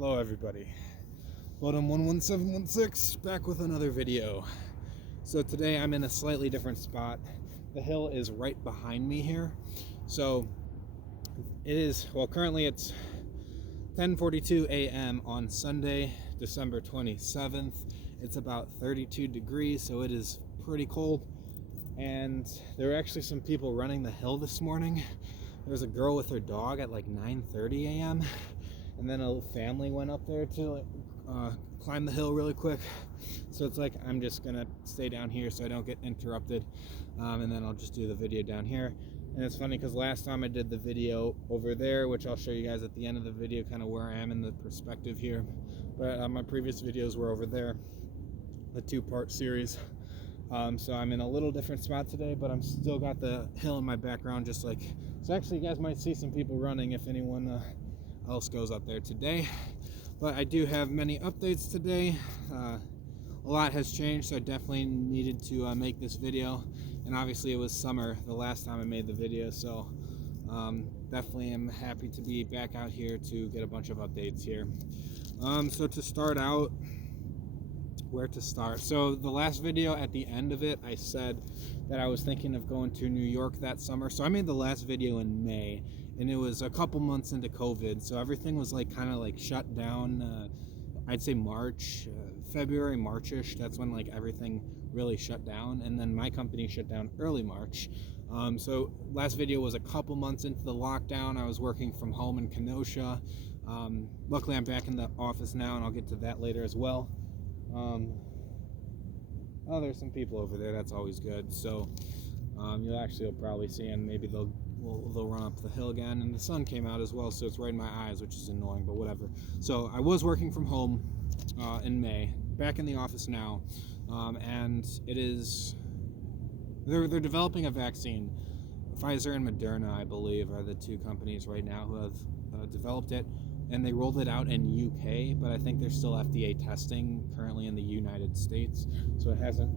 Hello everybody, Bottom 11716 back with another video. So today I'm in a slightly different spot. The hill is right behind me here. So it is, well, currently it's 10:42 a.m. on Sunday, December 27th. It's about 32 degrees, so it is pretty cold. And there were actually some people running the hill this morning. There was a girl with her dog at like 9:30 a.m. and then a family went up there to climb the hill really quick. So it's like I'm just gonna stay down here so I don't get interrupted, and then I'll just do the video down here. And it's funny because last time I did the video over there, which I'll show you guys at the end of the video, kind of where I am in the perspective here, but my previous videos were over there, the two-part series. So I'm in a little different spot today, but I'm still got the hill in my background, just like, so actually you guys might see some people running if anyone else goes up there today. But I do have many updates today. A lot has changed, so I definitely needed to make this video. And obviously it was summer the last time I made the video, so definitely am happy to be back out here to get a bunch of updates here. So to start out, where to start? So the last video, at the end of it, I said that I was thinking of going to New York that summer. So I made the last video in May, and it was a couple months into COVID, so everything was like kind of like shut down. I'd say March, February, Marchish. That's when like everything really shut down, and then my company shut down early March. So last video was a couple months into the lockdown. I was working from home in Kenosha. Luckily I'm back in the office now, and I'll get to that later as well. Oh, there's some people over there. That's always good. So you'll probably see, and maybe they'll run up the hill again. And the sun came out as well, so it's right in my eyes, which is annoying, but whatever. So I was working from home in May, back in the office now, and it is they're developing a vaccine. Pfizer and Moderna, I believe, are the two companies right now who have developed it. And they rolled it out in UK, but I think they're still FDA testing currently in the United States. So it hasn't.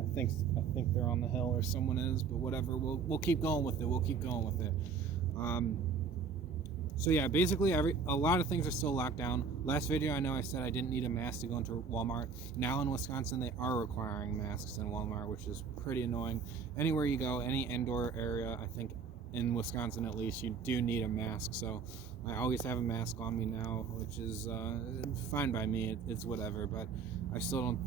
I think they're on the hill, or someone is, but whatever. We'll keep going with it. We'll keep going with it. So yeah, basically a lot of things are still locked down. Last video, I know I said I didn't need a mask to go into Walmart. Now in Wisconsin, they are requiring masks in Walmart, which is pretty annoying. Anywhere you go, any indoor area, I think, in Wisconsin at least, you do need a mask. So I always have a mask on me now, which is fine by me. It's whatever, but I still don't.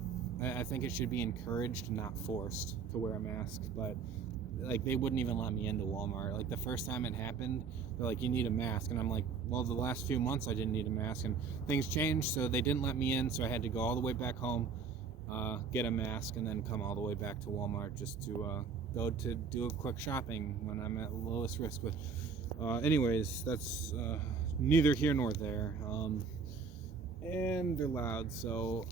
I think it should be encouraged, not forced, to wear a mask. But like, they wouldn't even let me into Walmart. Like the first time it happened, they're like, you need a mask, and I'm like, well, the last few months I didn't need a mask, and things changed, so they didn't let me in. So I had to go all the way back home, get a mask, and then come all the way back to Walmart just to go to do a quick shopping when I'm at lowest risk. But anyways, that's neither here nor there. And they're loud, so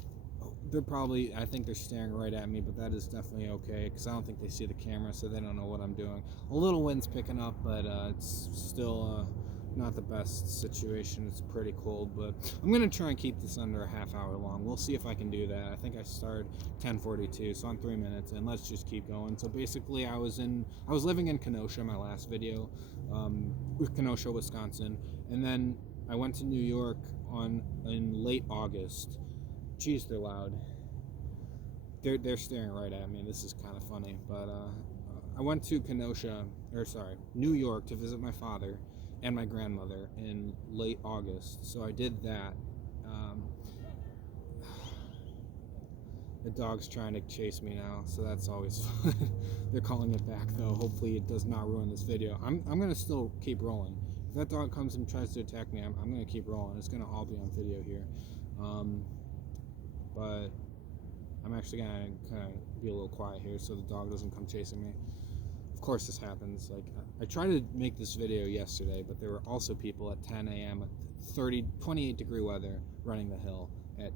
they're probably, I think they're staring right at me, but that is definitely okay, because I don't think they see the camera, so they don't know what I'm doing. A little wind's picking up, but it's still not the best situation. It's pretty cold, but I'm gonna try and keep this under a half hour long. We'll see if I can do that. I think I started 10:42, so I'm 3 minutes, and let's just keep going. So basically, I was living in Kenosha, my last video, with Kenosha, Wisconsin, and then I went to New York in late August. Jeez, they're loud. They're staring right at me. This is kind of funny, but I went to New York, to visit my father and my grandmother in late August. So I did that. The dog's trying to chase me now, so that's always fun. They're calling it back, though. Hopefully it does not ruin this video. I'm gonna still keep rolling. If that dog comes and tries to attack me, I'm gonna keep rolling. It's gonna all be on video here. But I'm actually gonna kind of be a little quiet here so the dog doesn't come chasing me. Of course this happens. Like, I tried to make this video yesterday, but there were also people at 10 a.m. at 28 degree weather running the hill at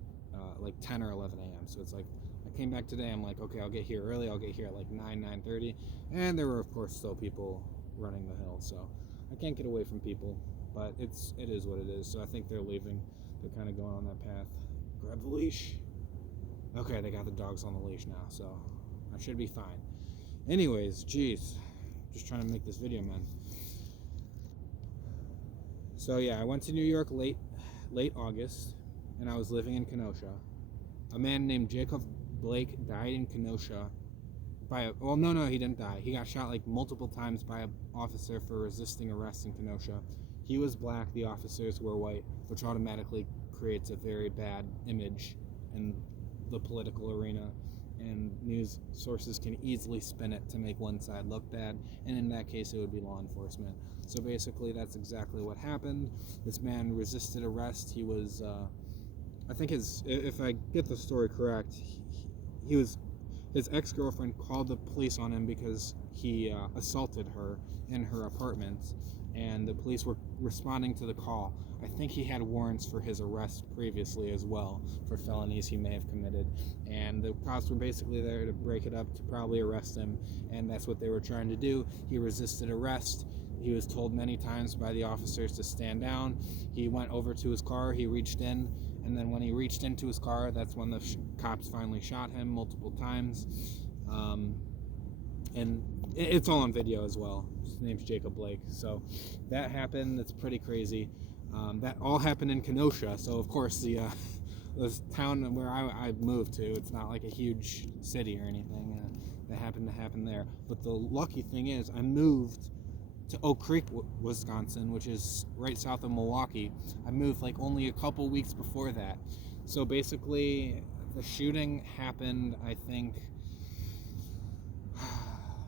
like 10 or 11 a.m. So it's like, I came back today, I'm like, okay, I'll get here early. I'll get here at like 9:30, and there were of course still people running the hill. So I can't get away from people, but it is what it is. So I think they're leaving. They're kind of going on that path. Grab the leash. Okay, they got the dogs on the leash now, so I should be fine. Anyways, geez, just trying to make this video, man. So yeah, I went to New York late August, and I was living in Kenosha. A man named Jacob Blake died in Kenosha no, he didn't die. He got shot like multiple times by an officer for resisting arrest in Kenosha. He was black, the officers were white, which automatically creates a very bad image in the political arena, and news sources can easily spin it to make one side look bad, and in that case it would be law enforcement. So basically that's exactly what happened. This man resisted arrest. He was I think if I get the story correct, his ex-girlfriend called the police on him because he assaulted her in her apartment, and the police were responding to the call. I think he had warrants for his arrest previously as well for felonies he may have committed, and the cops were basically there to break it up, to probably arrest him, and that's what they were trying to do. He resisted arrest. He was told many times by the officers to stand down. He went over to his car, he reached in, and then when he reached into his car, that's when the cops finally shot him multiple times. And it's all on video as well. His name's Jacob Blake. So that happened. It's pretty crazy. That all happened in Kenosha. So of course the town where I moved to, it's not like a huge city or anything. That happened to happen there. But the lucky thing is I moved to Oak Creek, Wisconsin, which is right south of Milwaukee. I moved like only a couple weeks before that. So basically, the shooting happened, I think,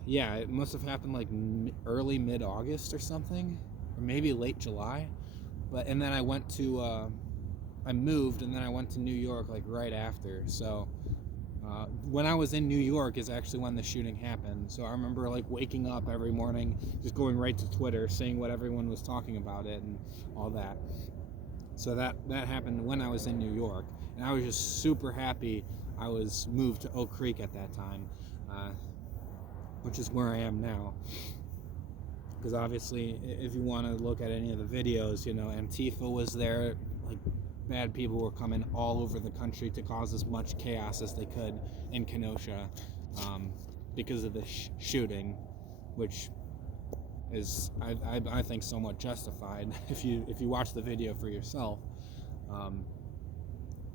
yeah, it must have happened like early mid-August or something, or maybe late July. And then I moved, and then I went to New York like right after. So when I was in New York is actually when the shooting happened. So I remember like waking up every morning, just going right to Twitter, seeing what everyone was talking about it and all that. So that happened when I was in New York, and I was just super happy I was moved to Oak Creek at that time, which is where I am now. Because obviously, if you want to look at any of the videos, you know, Antifa was there, like bad people were coming all over the country to cause as much chaos as they could in Kenosha because of the shooting, which is I think somewhat justified if you watch the video for yourself.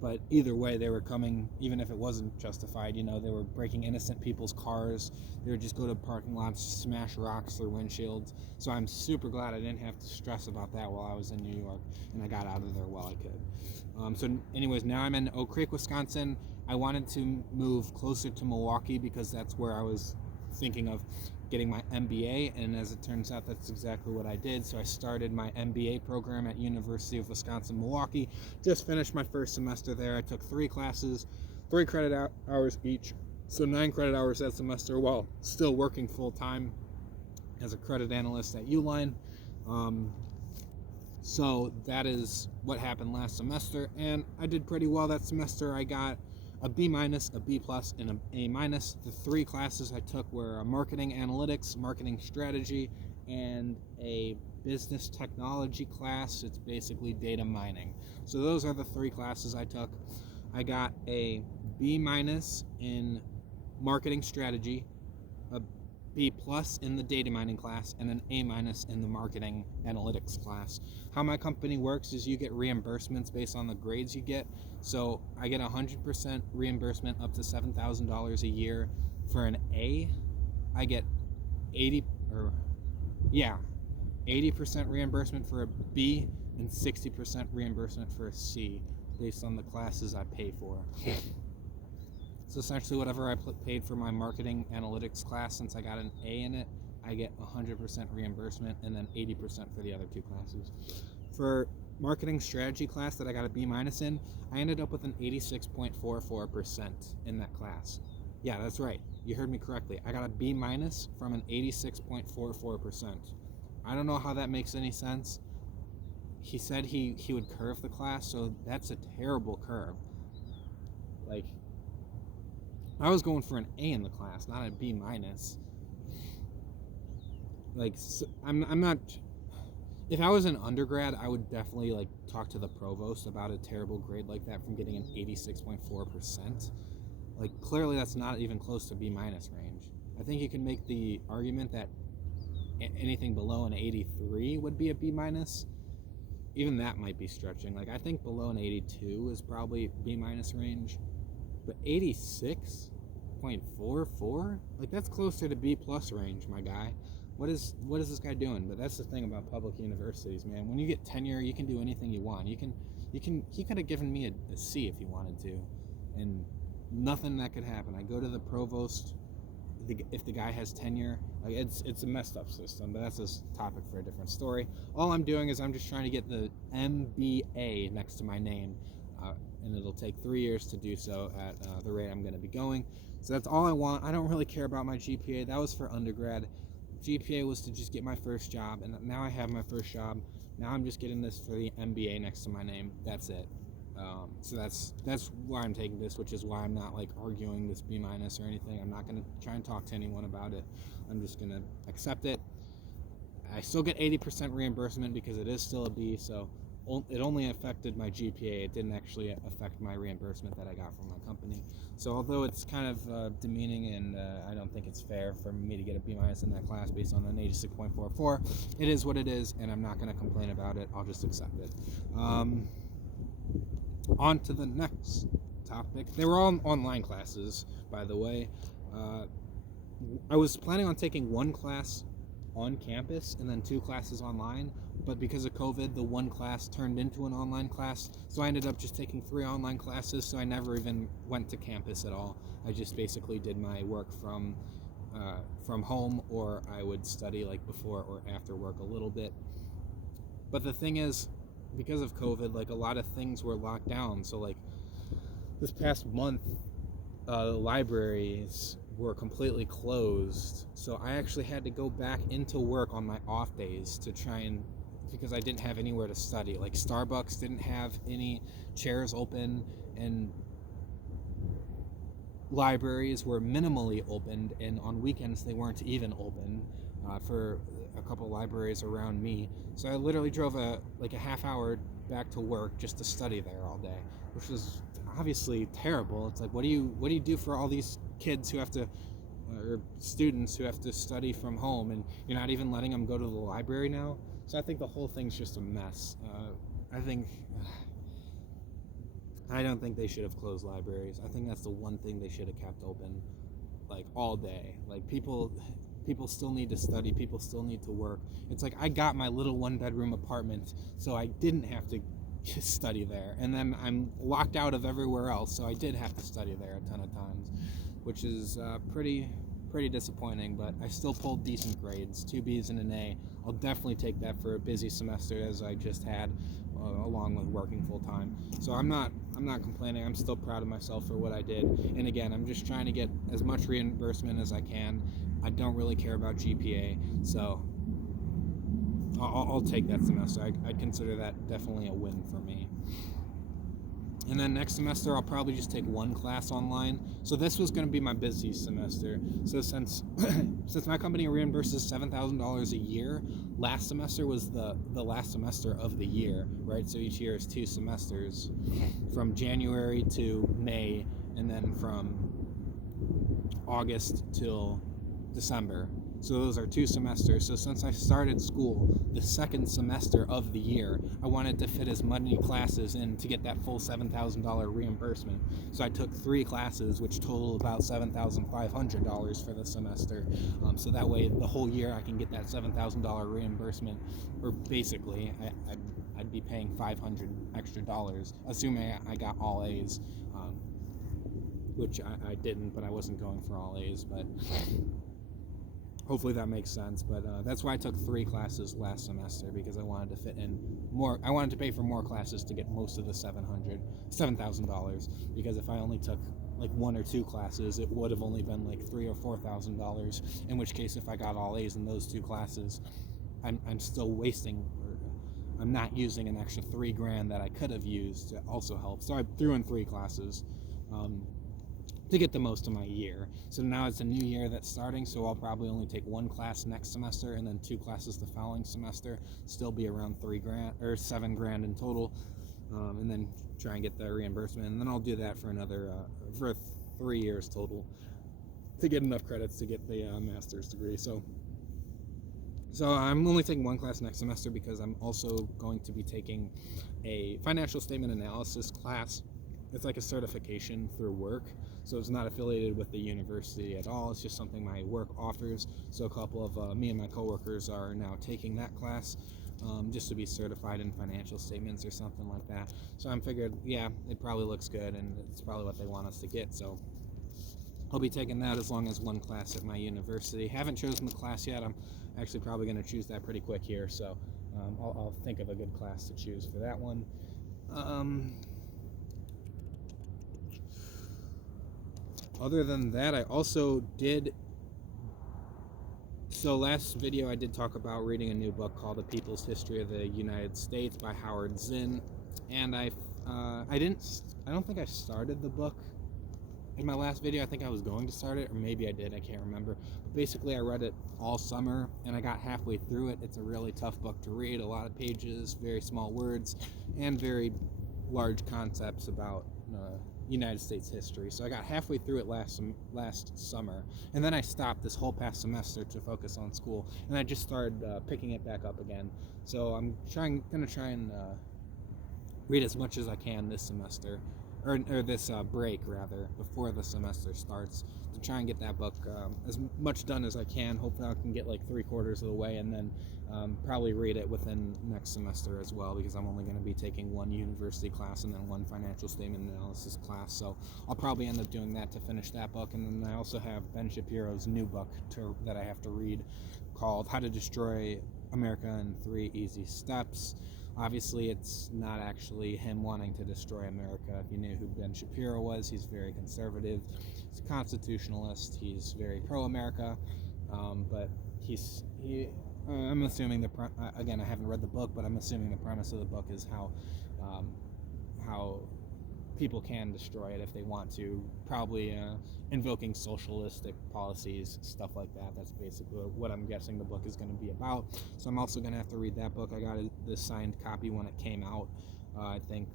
But either way, they were coming, even if it wasn't justified, you know, they were breaking innocent people's cars. They would just go to parking lots, smash rocks through windshields. So I'm super glad I didn't have to stress about that while I was in New York, and I got out of there while I could. So anyways, now I'm in Oak Creek, Wisconsin. I wanted to move closer to Milwaukee because that's where I was thinking of getting my MBA, and as it turns out, that's exactly what I did. So I started my MBA program at University of Wisconsin-Milwaukee. Just finished my first semester there. I took 3 classes, 3 credit hours each, so 9 credit hours that semester while still working full-time as a credit analyst at Uline. So that is what happened last semester, and I did pretty well that semester. I got a B-, a B+, and an A-. The 3 classes I took were marketing analytics, marketing strategy, and a business technology class. It's basically data mining. So those are the 3 classes I took. I got a B- in marketing strategy, a B+ in the data mining class, and an A- in the marketing analytics class. How my company works is you get reimbursements based on the grades you get. So I get 100% reimbursement up to $7,000 a year for an A. I get 80% reimbursement for a B and 60% reimbursement for a C based on the classes I pay for. So essentially whatever I paid for my marketing analytics class, since I got an A in it, I get 100% reimbursement, and then 80% for the other 2 classes. For marketing strategy class that I got a B- in, I ended up with an 86.44% in that class. Yeah, that's right. You heard me correctly. I got a B- from an 86.44%. I don't know how that makes any sense. He said he would curve the class, so that's a terrible curve. Like, I was going for an A in the class, not a B-. Like, I'm not. If I was an undergrad, I would definitely like talk to the provost about a terrible grade like that from getting an 86.4%. Like, clearly that's not even close to B- range. I think you can make the argument that anything below an 83 would be a B-. even that might be stretching. Like, I think below an 82 is probably B minus range, but 86.44, like that's closer to B plus range, my guy. What is this guy doing? But that's the thing about public universities, man. When you get tenure, you can do anything you want. He could have given me a C if he wanted to, and nothing that could happen. I go to the provost. If the guy has tenure, like it's a messed up system, but that's a topic for a different story. All I'm doing is I'm just trying to get the MBA next to my name, and it'll take 3 years to do so at the rate I'm going to be going. So that's all I want. I don't really care about my GPA. That was for undergrad. GPA was to just get my first job, and now I have my first job. Now I'm just getting this for the MBA next to my name. That's it. So that's why I'm taking this, which is why I'm not like arguing this B minus or anything. I'm not going to try and talk to anyone about it. I'm just going to accept it. I still get 80% reimbursement because it is still a B, so it only affected my GPA. It didn't actually affect my reimbursement that I got from my company. So although it's kind of demeaning, and I don't think it's fair for me to get a B minus in that class based on an 86.44, it is what it is, and I'm not going to complain about it. I'll just accept it. On to the next topic. They were all online classes, by the way. I was planning on taking one class on campus and then 2 classes online, but because of COVID, the one class turned into an online class, so I ended up just taking 3 online classes, so I never even went to campus at all. I just basically did my work from home, or I would study like before or after work a little bit. But the thing is, because of COVID, like a lot of things were locked down. So like this past month, libraries were completely closed. So I actually had to go back into work on my off days to try and, because I didn't have anywhere to study. Like Starbucks didn't have any chairs open, and libraries were minimally opened, and on weekends they weren't even open for a couple libraries around me. So I literally drove a half hour back to work just to study there all day, which was obviously terrible. It's like, what do you do for all these kids who have to, or students who have to study from home, and you're not even letting them go to the library now? So I think the whole thing's just a mess. I don't think they should have closed libraries. I think that's the one thing they should have kept open, like all day. Like people still need to study. People still need to work. It's like I got my little 1-bedroom apartment, so I didn't have to study there. And then I'm locked out of everywhere else, so I did have to study there a ton of times, which is pretty disappointing, but I still pulled decent grades, 2 B's and an A. I'll definitely take that for a busy semester as I just had, along with working full time. So I'm not complaining. I'm still proud of myself for what I did. And again, I'm just trying to get as much reimbursement as I can. I don't really care about GPA, so I'll take that semester. I'd consider that definitely a win for me. And then next semester, I'll probably just take 1 class online. So this was going to be my busy semester. So since my company reimburses $7,000 a year, last semester was the last semester of the year, right? So each year is 2 semesters, from January to May, and then from August till December. So those are 2 semesters. So since I started school the 2nd semester of the year, I wanted to fit as many classes in to get that full $7,000 reimbursement. So I took 3 classes, which total about $7,500 for the semester. So that way the whole year I can get that $7,000 reimbursement, or basically I'd be paying $500 extra, assuming I got all A's, which I didn't, but I wasn't going for all A's, but hopefully that makes sense. But that's why I took 3 classes last semester, because I wanted to fit in more. I wanted to pay for more classes to get most of the $7,000, because if I only took like 1 or 2 classes, it would have only been like $3,000 or $4,000, in which case if I got all A's in those 2 classes, I'm still wasting, or I'm not using an extra $3,000 that I could have used to also help. So I threw in 3 classes to get the most of my year. So now it's a new year that's starting, so I'll probably only take 1 class next semester and then 2 classes the following semester. Still be around $3,000 or $7,000 in total, and then try and get the reimbursement. And then I'll do that for another for 3 years total to get enough credits to get the master's degree. So So I'm only taking one class next semester because I'm also going to be taking a financial statement analysis class. It's like a certification through work, so it's not affiliated with the university at all. It's just something my work offers. So a couple of me and my coworkers are now taking that class, just to be certified in financial statements or something like that. So I'm figured, yeah, it probably looks good, and it's probably what they want us to get. So I'll be taking that as long as one class at my university. Haven't chosen the class yet. I'm actually probably going to choose that pretty quick here, so I'll think of a good class to choose for that one. Other than that, I also did. So last video I did talk about reading a new book called The People's History of the United States by Howard Zinn, and I don't think I started the book in my last video. I think I was going to start it, or maybe I did, I can't remember. But basically I read it all summer and I got halfway through it. It's a really tough book to read, a lot of pages, very small words, and very large concepts about United States history. So I got halfway through it last summer, and then I stopped this whole past semester to focus on school, and I just started picking it back up again. So I'm gonna try and read as much as I can this semester, or this break rather, before the semester starts, to try and get that book as much done as I can. Hopefully I can get like 3/4 of the way, and then probably read it within next semester as well, because I'm only going to be taking one university class and then one financial statement analysis class. So I'll probably end up doing that to finish that book. And then I also have Ben Shapiro's new book that I have to read, called How to Destroy America in 3 Easy Steps. Obviously, it's not actually him wanting to destroy America. If you knew who Ben Shapiro was, he's very conservative. He's a constitutionalist. He's very pro-America, but I'm assuming again, I haven't read the book, but I'm assuming the premise of the book is how people can destroy it if they want to, probably invoking socialistic policies, stuff like that. That's basically what I'm guessing the book is going to be about. So I'm also going to have to read that book. I got the signed copy when it came out, I think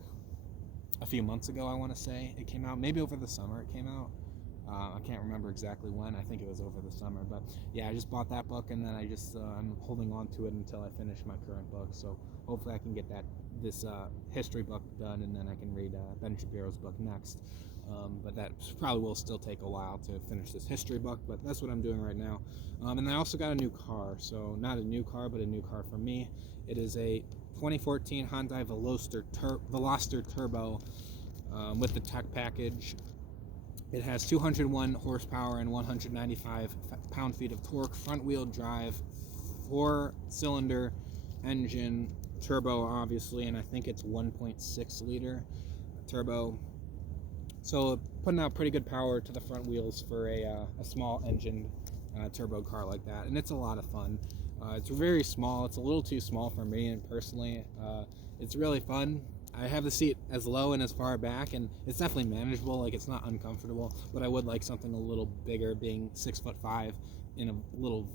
a few months ago, I want to say it came out, maybe over the summer it came out. I can't remember exactly when. I think it was over the summer, but yeah, I just bought that book, and then I'm holding on to it until I finish my current book. So hopefully I can get this history book done, and then I can read Ben Shapiro's book next. But that probably will still take a while to finish this history book, but that's what I'm doing right now. And I also got a new car. So not a new car, but a new car for me. It is a 2014 Hyundai Veloster Turbo with the tech package. It has 201 horsepower and 195 pound-feet of torque, front-wheel drive, 4-cylinder engine, turbo obviously, and I think it's 1.6 liter turbo. So putting out pretty good power to the front wheels for a small engine turbo car like that, and it's a lot of fun. It's very small. It's a little too small for me, and personally, it's really fun. I have the seat as low and as far back, and it's definitely manageable. Like, it's not uncomfortable, but I would like something a little bigger, being 6'5" in a little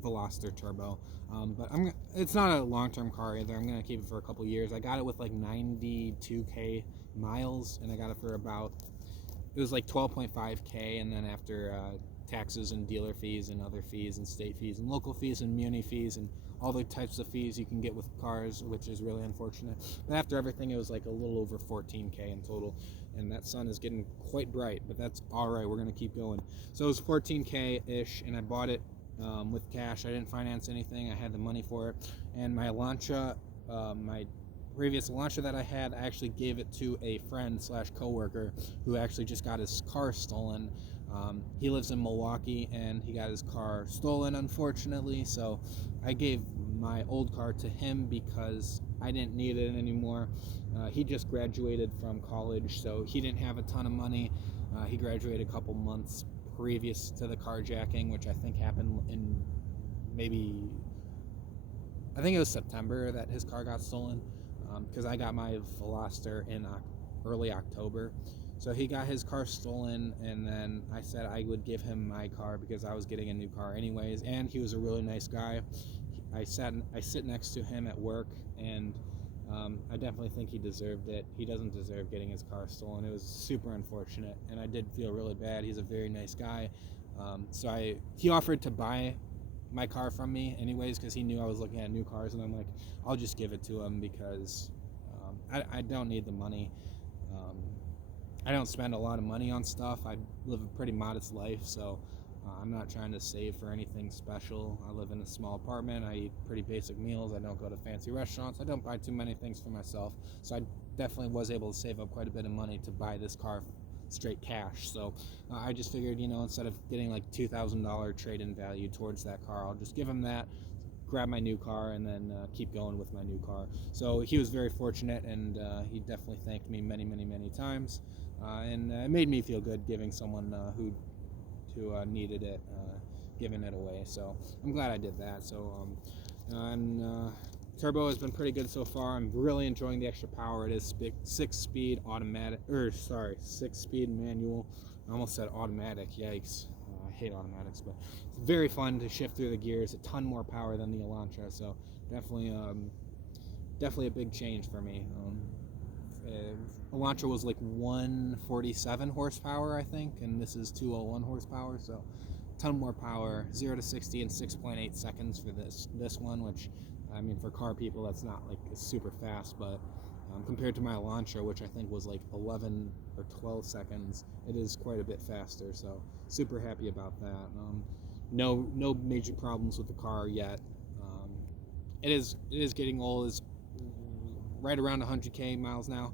Veloster Turbo. But it's not a long-term car either. I'm gonna keep it for a couple years. I got it with like 92k miles, and I got it for it was like 12.5k, and then after taxes and dealer fees and other fees and state fees and local fees and muni fees and all the types of fees you can get with cars, which is really unfortunate. But after everything, it was like a little over 14k in total, and that sun is getting quite bright, but that's all right. We're going to keep going. So it was 14k-ish, and I bought it with cash. I didn't finance anything. I had the money for it. And my Elantra, my previous Elantra that I had, I actually gave it to a friend / coworker who actually just got his car stolen. He lives in Milwaukee, and he got his car stolen, unfortunately, so I gave my old car to him because I didn't need it anymore. He just graduated from college, so he didn't have a ton of money. He graduated a couple months previous to the carjacking, which I think happened in I think it was September that his car got stolen, because I got my Veloster in early October. So he got his car stolen, and then I said I would give him my car because I was getting a new car anyways, and he was a really nice guy. I sit next to him at work, and I definitely think he deserved it. He doesn't deserve getting his car stolen. It was super unfortunate, and I did feel really bad. He's a very nice guy. So he offered to buy my car from me anyways, because he knew I was looking at new cars, and I'm like, I'll just give it to him because I don't need the money. I don't spend a lot of money on stuff. I live a pretty modest life, so I'm not trying to save for anything special. I live in a small apartment. I eat pretty basic meals. I don't go to fancy restaurants. I don't buy too many things for myself. So I definitely was able to save up quite a bit of money to buy this car straight cash. So I just figured, instead of getting like $2,000 trade-in value towards that car, I'll just give him that, grab my new car, and then keep going with my new car. So he was very fortunate, and he definitely thanked me many, many, many times. And it made me feel good giving someone who needed it, giving it away. So I'm glad I did that. So turbo has been pretty good so far. I'm really enjoying the extra power. It is 6-speed manual. I almost said automatic. Yikes. I hate automatics, but it's very fun to shift through the gears. A ton more power than the Elantra, so definitely a big change for me. Elantra was like 147 horsepower, I think, and this is 201 horsepower, so a ton more power. 0 to 60 in 6.8 seconds for this one, which, I mean, for car people, that's not like super fast, but compared to my Elantra, which I think was like 11 or 12 seconds, it is quite a bit faster, so super happy about that. No major problems with the car yet. It is getting old. It's right around 100k miles now.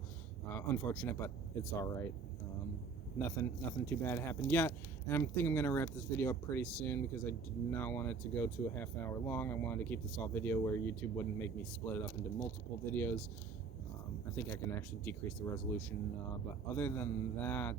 Unfortunate, but it's all right. Nothing too bad happened yet, and I think I'm gonna wrap this video up pretty soon because I did not want it to go to a half an hour long. I wanted to keep this all video where YouTube wouldn't make me split it up into multiple videos. I think I can actually decrease the resolution, but other than that,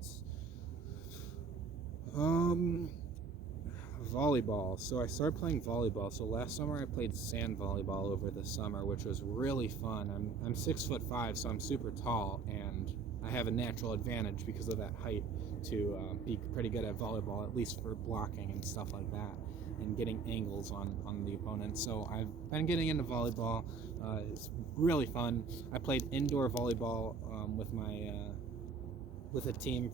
volleyball. So I started playing volleyball. So last summer I played sand volleyball over the summer, which was really fun. I'm 6'5", so I'm super tall, and I have a natural advantage because of that height to be pretty good at volleyball, at least for blocking and stuff like that, and getting angles on the opponent. So I've been getting into volleyball. It's really fun. I played indoor volleyball with a team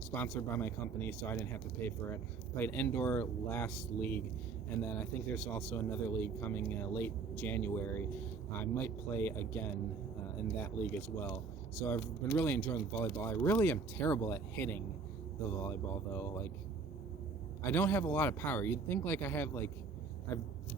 sponsored by my company, so I didn't have to pay for it. Played indoor last league, and then I think there's also another league coming late January. I might play again in that league as well. So I've been really enjoying volleyball. I really am terrible at hitting the volleyball, though. Like, I don't have a lot of power. You'd think like I have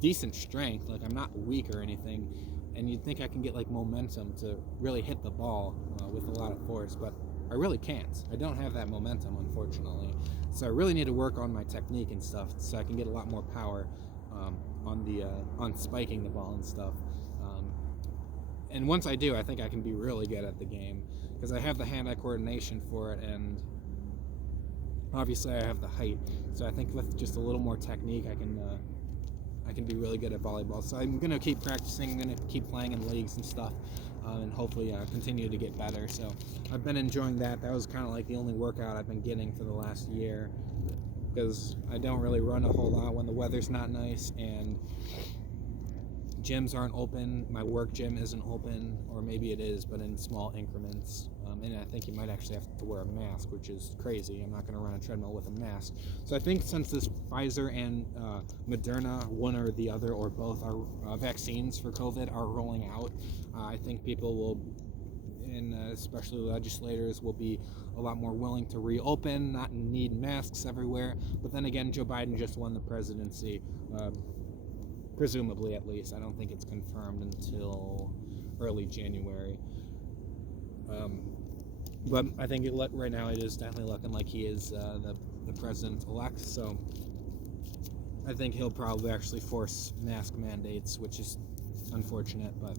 decent strength, like I'm not weak or anything, and you'd think I can get like momentum to really hit the ball with a lot of force, but I really can't. I don't have that momentum, unfortunately. So I really need to work on my technique and stuff so I can get a lot more power on spiking the ball and stuff. And once I do, I think I can be really good at the game because I have the hand-eye coordination for it, and obviously I have the height. So I think with just a little more technique, I can be really good at volleyball. So I'm gonna keep practicing. I'm gonna keep playing in leagues and stuff, and hopefully continue to get better. So I've been enjoying that. That was kind of like the only workout I've been getting for the last year because I don't really run a whole lot when the weather's not nice and gyms aren't open. My work gym isn't open, or maybe it is, but in small increments. And I think you might actually have to wear a mask, which is crazy. I'm not going to run a treadmill with a mask. So I think since this Pfizer and Moderna, one or the other or both, are vaccines for COVID are rolling out, I think people will, and especially legislators, will be a lot more willing to reopen, not need masks everywhere. But then again, Joe Biden just won the presidency. Presumably, at least. I don't think it's confirmed until early January. But I think right now it is definitely looking like he is the president-elect. So I think he'll probably actually force mask mandates, which is unfortunate. But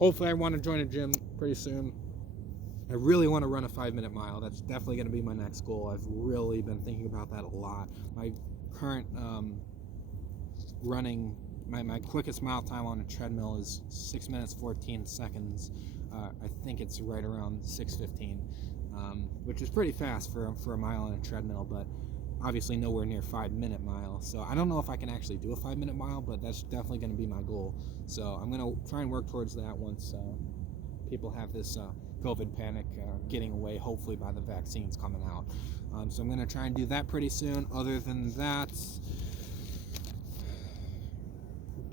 hopefully I want to join a gym pretty soon. I really want to run a 5-minute mile. That's definitely going to be my next goal. I've really been thinking about that a lot. My current running, my quickest mile time on a treadmill is 6 minutes 14 seconds. I think it's right around 6:15, which is pretty fast for a mile on a treadmill, but obviously nowhere near 5-minute mile. So I don't know if I can actually do a 5-minute mile, but that's definitely going to be my goal. So I'm going to try and work towards that once people have this COVID panic getting away, hopefully by the vaccines coming out. So I'm going to try and do that pretty soon. Other than that,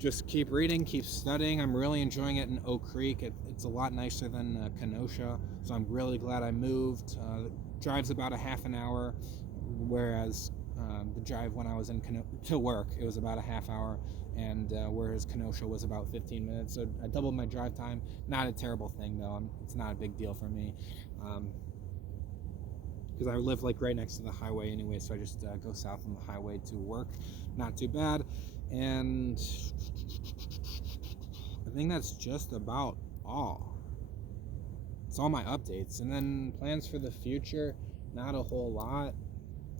just keep reading, keep studying. I'm really enjoying it in Oak Creek. It's a lot nicer than Kenosha, so I'm really glad I moved. Drive's about a half an hour, whereas the drive when I was to work, it was about a half hour, and whereas Kenosha was about 15 minutes. So I doubled my drive time. Not a terrible thing though. It's not a big deal for me. Because I live like right next to the highway anyway, so I just go south on the highway to work. Not too bad. And I think that's just about all. It's all my updates. And then plans for the future, not a whole lot.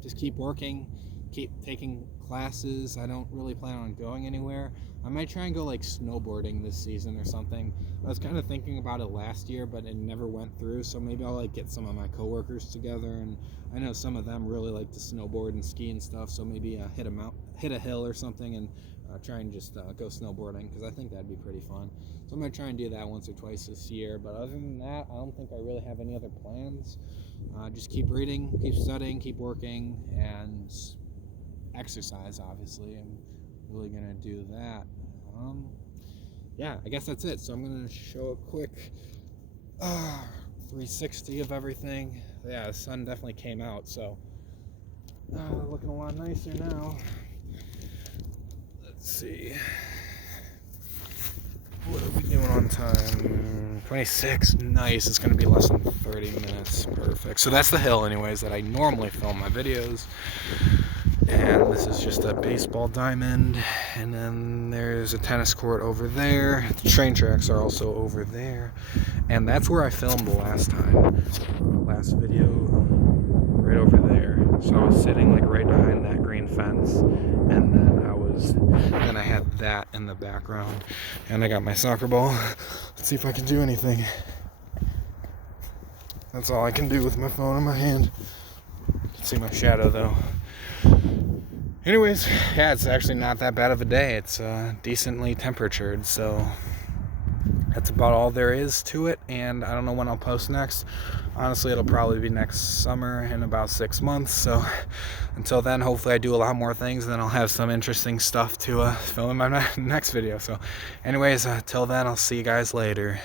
Just keep working, keep taking classes. I don't really plan on going anywhere. I might try and go like snowboarding this season or something. I was kind of thinking about it last year, but it never went through, so maybe I'll like get some of my coworkers together, and I know some of them really like to snowboard and ski and stuff, so maybe hit a hill or something and try and just go snowboarding, because I think that'd be pretty fun. So I'm going to try and do that once or twice this year, but other than that, I don't think I really have any other plans. Just keep reading, keep studying, keep working, and exercise, obviously. I'm really going to do that. Yeah, I guess that's it. So I'm going to show a quick 360 of everything. Yeah, the sun definitely came out, so looking a lot nicer now. Let's see. What are we doing on time? 26. Nice. It's going to be less than 30 minutes. Perfect. So that's the hill anyways that I normally film my videos. And this is just a baseball diamond. And then there's a tennis court over there. The train tracks are also over there. And that's where I filmed the last time. Last video, right over there. So I was sitting like right behind that green fence. And then I had that in the background. And I got my soccer ball. Let's see if I can do anything. That's all I can do with my phone in my hand. You can see my shadow though. Anyways, yeah, it's actually not that bad of a day. It's decently temperatured, so that's about all there is to it. And I don't know when I'll post next. Honestly, it'll probably be next summer in about 6 months. So until then, hopefully I do a lot more things, and then I'll have some interesting stuff to film in my next video. So anyways, till then, I'll see you guys later.